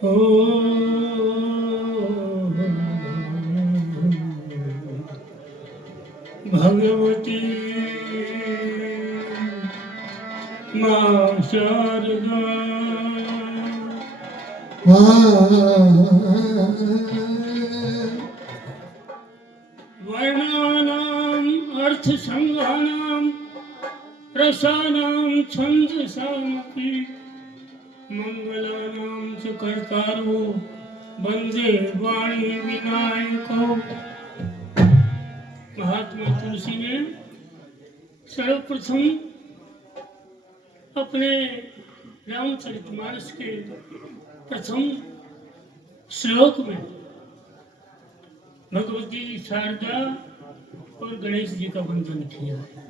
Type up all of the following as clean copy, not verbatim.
ओ भगवती मां शारदा वर्णानां अर्थसंज्ञानां रसानां छन्दसामपि मंगलानां च कर्तारो वंदे वाणी विनायको। महात्मा तुलसी ने सर्वप्रथम अपने रामचरितमानस के प्रथम श्लोक में भगवती शारदा और गणेश जी का वंदन किया है।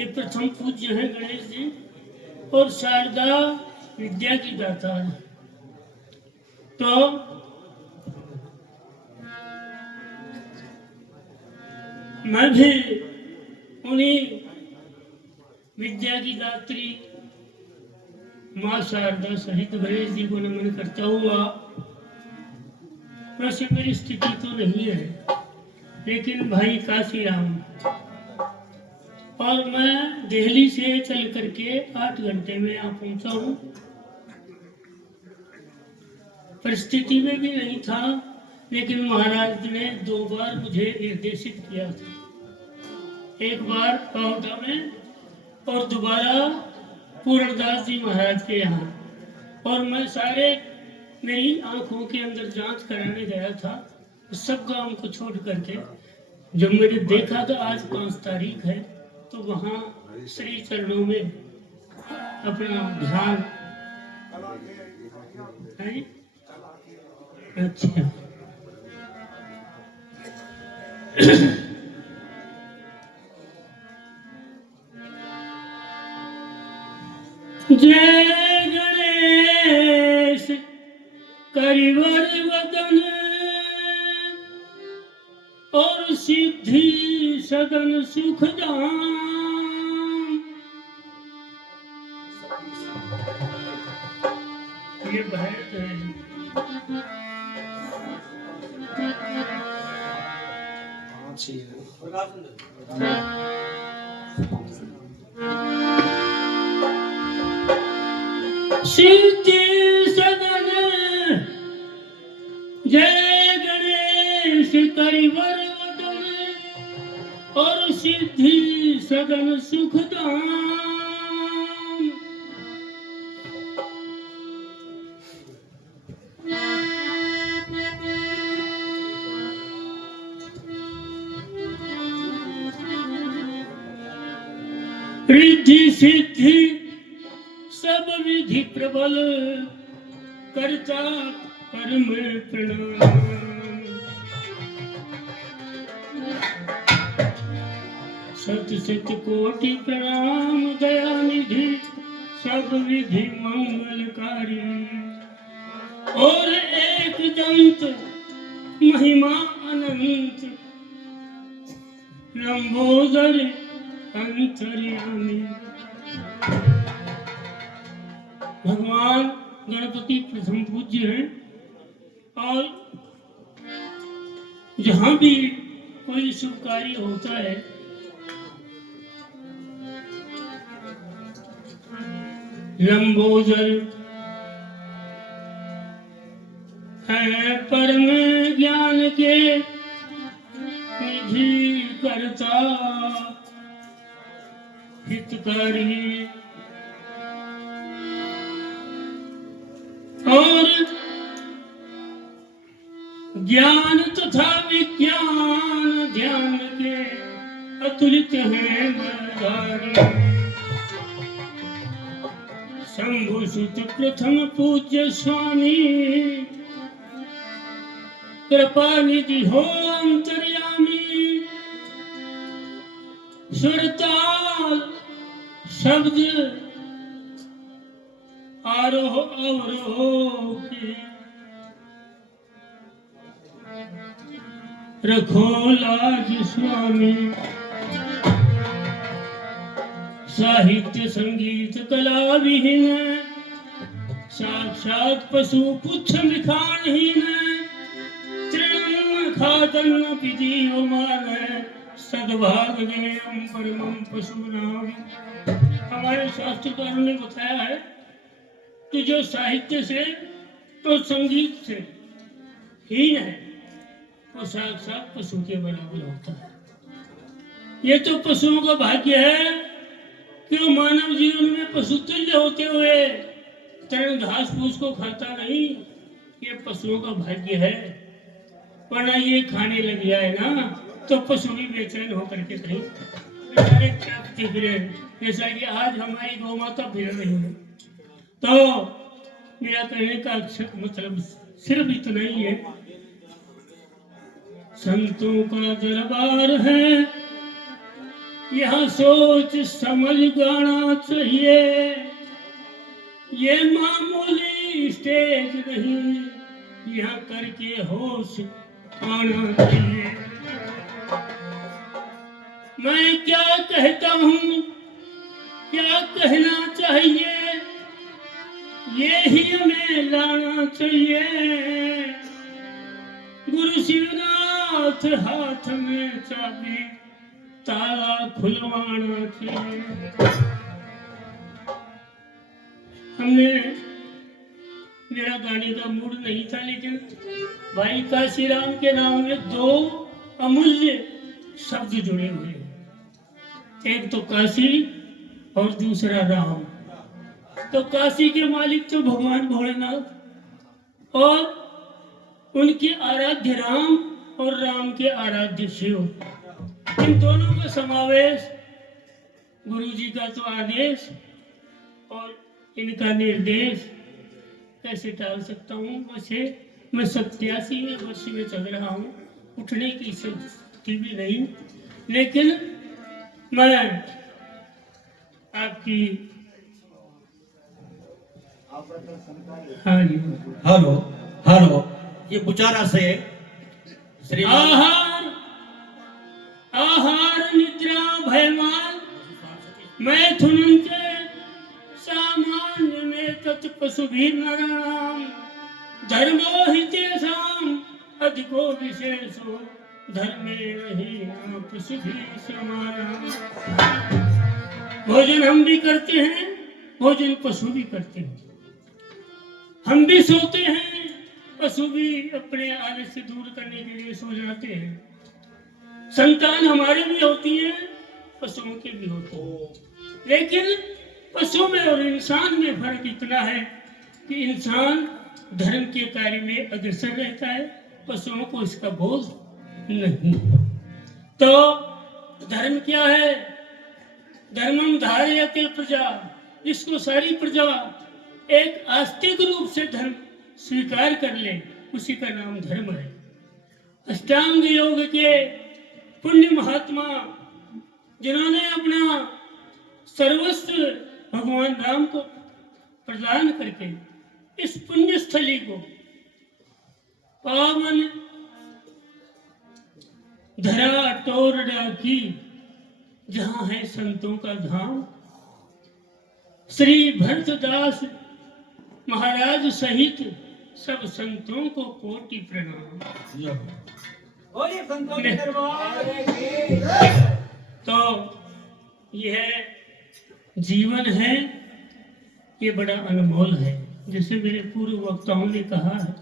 ये प्रथम पूज्य हैं गणेश जी, और शारदा विद्या की दाता है। तो मैं भी उन्हीं विद्या की दात्री माँ शारदा सहित गणेश जी को नमन करता हुआ, वैसे मेरी स्थिति तो नहीं है, लेकिन भाई काशीराम और मैं दिल्ली से चल करके 8 घंटे में यहाँ पहुंचा हूँ। परिस्थिति में भी नहीं था, लेकिन महाराज ने 2 बार मुझे निर्देशित किया था, एक बार पावटा में और दोबारा पूर्णदास जी महाराज के यहाँ। और मैं सारे मेरी आंखों के अंदर जांच कराने गया था, सब काम को छोड़ करके जब मैंने देखा कि आज 5 तारीख है, तो वहाँ श्री चरणों में अपना ध्यान है। अच्छा जय गणेश करिवर वदन और सिद्धि सदन सुखदाम। ये भैरव है। सिद्धि सदन जय गणेश करिवर वदन और सिद्धि सदन सुखदाम। रिद्धि सिद्धि सब विधि प्रबल करता परम प्रणाम। सत सत कोटि प्रणाम दयानिधि सब विधि मंगलकारी। और एक दंत महिमा अनंत लंबोदर अंतर्यामी। भगवान गणपति प्रथम पूज्य हैं, और जहां भी कोई शुभ कार्य होता है लंबोदर है परम ज्ञान के निधि करता हितकारी। और ज्ञान तथा विज्ञान ध्यान के अतुलित हैं बलधारी। शंभुसुत प्रथम पूज्य स्वामी कृपा निधि हो अंतर्यामी। सुरताल शब्द आरोह अवरोह की रखो लाज स्वामी। साहित्य संगीत कला विहीन साक्षात पशु पुच्छ मिखानहीन तृण खादन विजीव मान सद्भाग गेयम परमम पशु नाम। हमारे शास्त्रकारों ने बताया है कि जो साहित्य से तो संगीत से हीन है वो साक्षात पशु के बराबर होता है। ये तो पशुओं का भाग्य है कि वो मानव जीवन में पशु तुल्य होते हुए तृण घास फूस को खाता नहीं, ये पशुओं का भाग्य है। वरना ये खाने लग जाए ना तो पशु भी बेचैन होकर के कहीं बेचारे क्या फिरे, जैसा कि आज हमारी गौ माता फिर रही है। तो मेरा कहने का मतलब सिर्फ इतना ही है, संतों का दरबार है, यहाँ सोच समझ गाना चाहिए, ये मामूली स्टेज नहीं, यहाँ करके होश आना चाहिए। मैं क्या कहता हूँ, क्या कहना चाहिए, ये ही हमें लाना चाहिए। गुरु शिवनाथ हाथ में चाबी ताला खुलवाना चाहिए। हमने मेरा गाने का मूड नहीं था, लेकिन भाई काशीराम के नाम में दो अमूल्य शब्द जुड़े हुए हैं, एक तो काशी और दूसरा राम। तो काशी के मालिक तो भगवान भोलेनाथ और उनके आराध्य राम और राम के आराध्य शिव, इन दोनों का समावेश, गुरु जी का तो आदेश और इनका निर्देश कैसे टाल सकता हूँ। वैसे मैं 87वें वर्ष में चल रहा हूँ, उठने की स्थिति भी नहीं, लेकिन मैं आपकी हाँ जी हेलो हेलो, ये बुचारा से श्री आहार आहार निद्रा भयमान मैथुन के सामान्य में तत् पशुभिर नराणाम धर्मो हि तेषां अधिको विशेषो धर्मे रही पशुभिः समानाम्। भोजन हम भी करते हैं, भोजन पशु भी करते हैं, हम भी सोते हैं, पशु भी अपने आलस से दूर करने के लिए सो जाते हैं। संतान हमारे भी होती है, पशुओं के भी होते हैं, लेकिन पशु में और इंसान में फर्क इतना है कि इंसान धर्म के कार्य में अग्रसर रहता है, पशुओं को इसका बोझ नहीं। तो धर्म क्या है? धर्मम धारयते प्रजा, जिसको सारी प्रजा एक आस्तिक रूप से धर्म स्वीकार कर ले, उसी का नाम धर्म है। अष्टांग योग के पुण्य महात्मा जिन्होंने अपना सर्वस्व भगवान राम को प्रदान करके इस पुण्य स्थली को पावन धरा टोर डाकी, जहां है संतों का धाम, श्री भरतदास महाराज सहित सब संतों को कोटि प्रणाम। तो यह जीवन है, ये बड़ा अनमोल है, जैसे मेरे पूर्व वक्ताओं ने कहा है।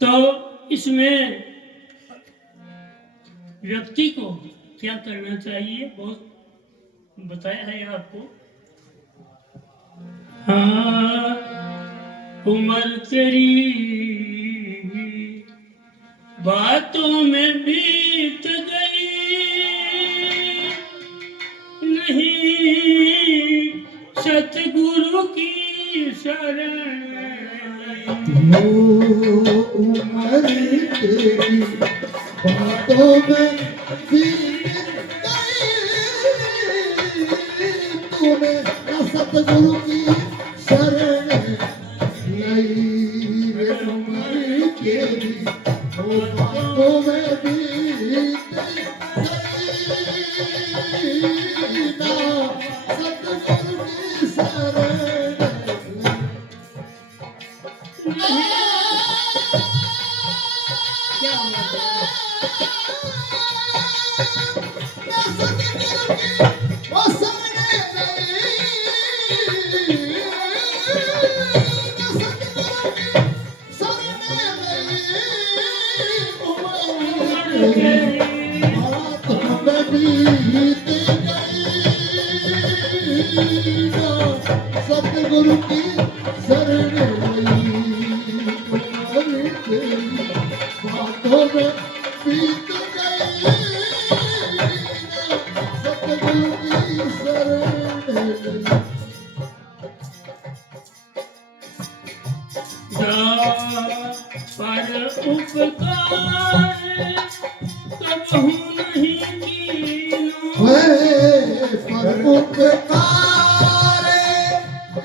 तो इसमें व्यक्ति को क्या करना चाहिए, बहुत बताया है आपको। हाँ, उम्र तेरी बातों में बीत गई, नहीं सतगुरु की शरण। उम्र तेरी बातों में बीत गई, तूने सतगुरु की शरण ली रे। उम्र तेरी बातों में बीत गई, ना सतगुरु की शरण। क्या हुआ? सतगुरु की शरण लई उमर तेरी बातों में बीत गई सतगुरु की शरण लई पर उपकार कबहू नहीं कीनो। पर उपकार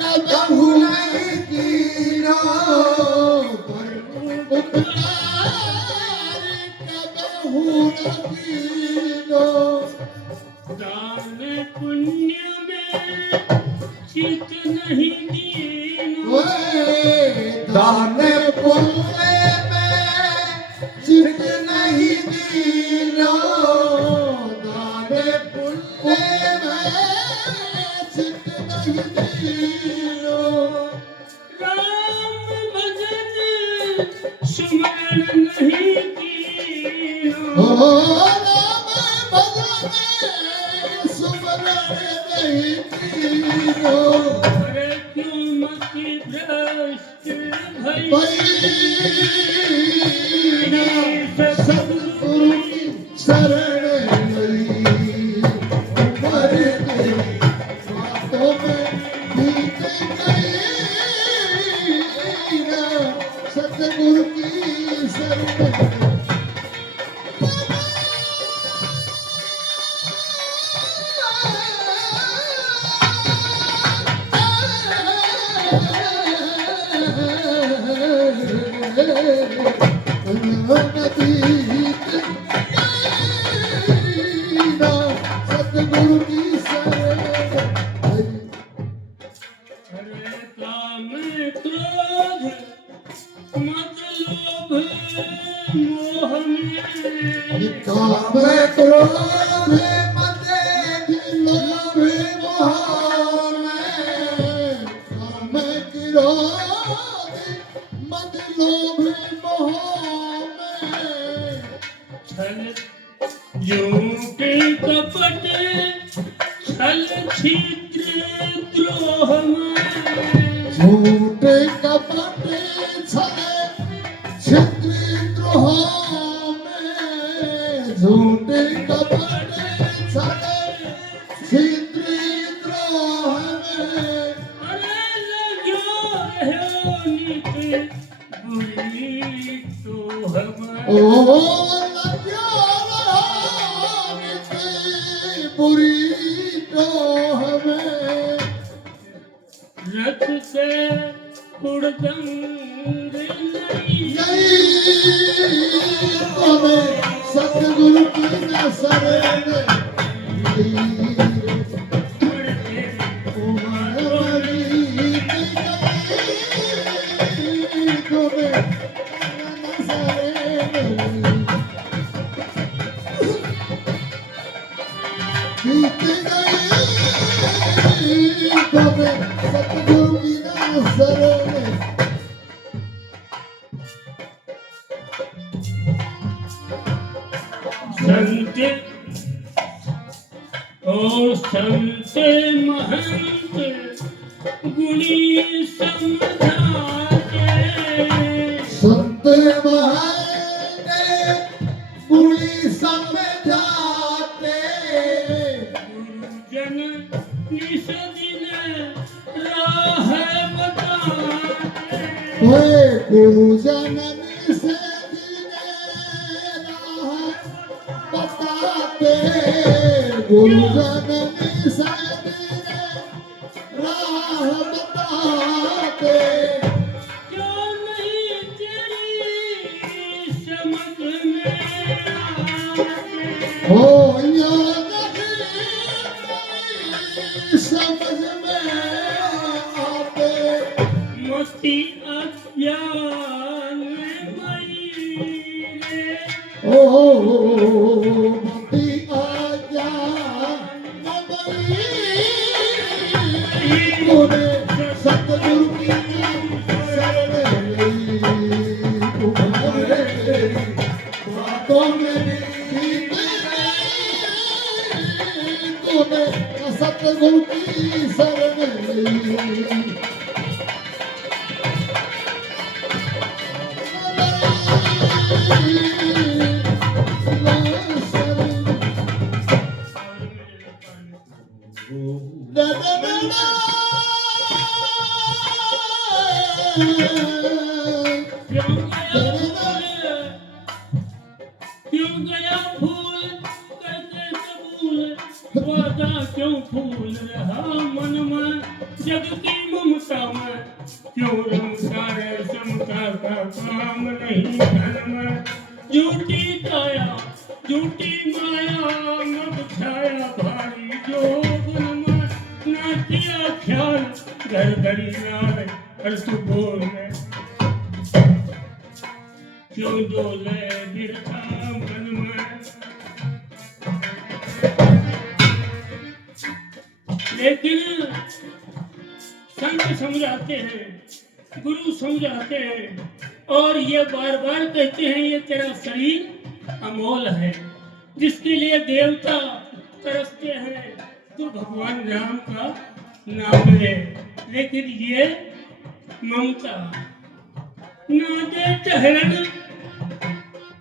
कबहू नहीं कीनो पर उपकार कबहू न कीनो दान पुण्य में चित नहीं दीनो। दान पुण्य में चित नहीं दीनो दान पुण्य में चित नहीं दीनो राम भजन सुमरण नहीं कीनो। राम भजन सुमरण नहीं कीनो अरे क्यों मति भ्रष्ट भई सतगुरु की शरण लई उमर तेरी बातों में बीत गई सतगुरु की शरण सतगुरु की शरण अरे काम क्रोध मत लोभ मोह में। काम क्रोध मत लोभ मोह में काम क्रोध मत लोभ मोह में छल झूठे कपट छल छिद्र द्रोह में। झूठे कपट छल छिद्र द्रोह में झूठे कपट छल छिद्र द्रोह में अरे लग्यो रहो नित बुरी तो हमारे। ओ बुरी तो हमें रथ से उड़दंग नहीं। हमें सतगुरु की न शरण सतगुरु की न शरण संत ओ संत महंत गुणी समझाते। संत महाने गुणी समझाते गुरुजन निस दिन राह बताते। गुरुजन से बताते गुरुजन से राह बताते जो नहीं तेरी समझ में आते। हो या नहीं समझ में आते मस्त भक्ति अज्ञान मई रे ओ भक्ति अज्ञान मई तूने सतगुरु की शरण ली तुम्हारे बातों में तूने सतगुरु की शरण ली क्यों गया फूल करके कबूल वादा क्यों फूल रहा मन में जग की ममता में क्यों रमता है समता का काम नहीं धन में झूठी काया झूठी माया मब छाया भारी जोगन में ना किया ख्याल घर घड़ी नाय पर तू बोल क्यों डोले बिरथा मन में लेकिन संत समझाते हैं गुरु समझाते हैं और ये बार बार कहते हैं ये तेरा शरीर अमोल है जिसके लिए देवता तरसते हैं तो भगवान राम का नाम ले लेकिन ये ममता ना दे ठहरन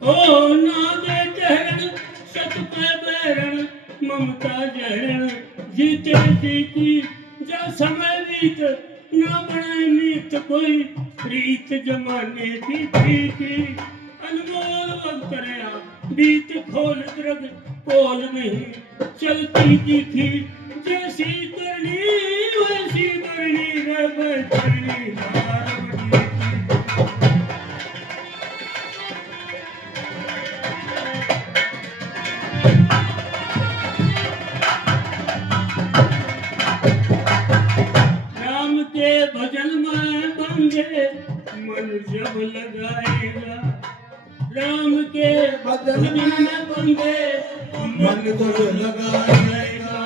ओ ना दे ठहरन सत पे बैरन ममता जहरन जीते जी की जा समय बीत ना बने नीत कोई रीत जमाने की थी अनमोल वक्त रहा बीत खोल द्रग कोल नहीं चलती दिखी जैसी करनी वैसी करनी रब करनी हार बनी राम के भजन में बंधे मन जब लगाएगा राम के भजन में बंधे मन जब लगाएगा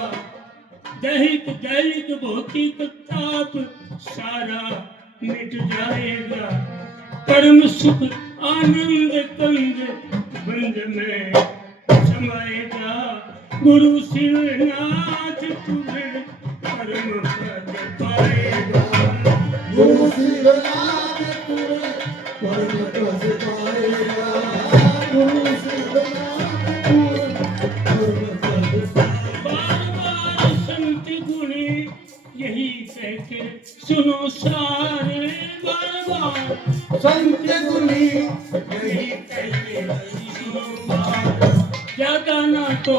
दैहिक दैहिक भौतिक ताप सारा मिट जाएगा परम सुख आनंद कंद बंद में समाएगा गुरु शिवनाथ तुम्हें परम पद पाएगा गुरु शिवनाथ तुरे परम पद पाएगा गुरु शिवनाथ तुरे परम पद बार बार संत गुणी यही कहते सुनो सारे बार बार संत गुनी यही कहते सुनो बार ज्यादा ना तो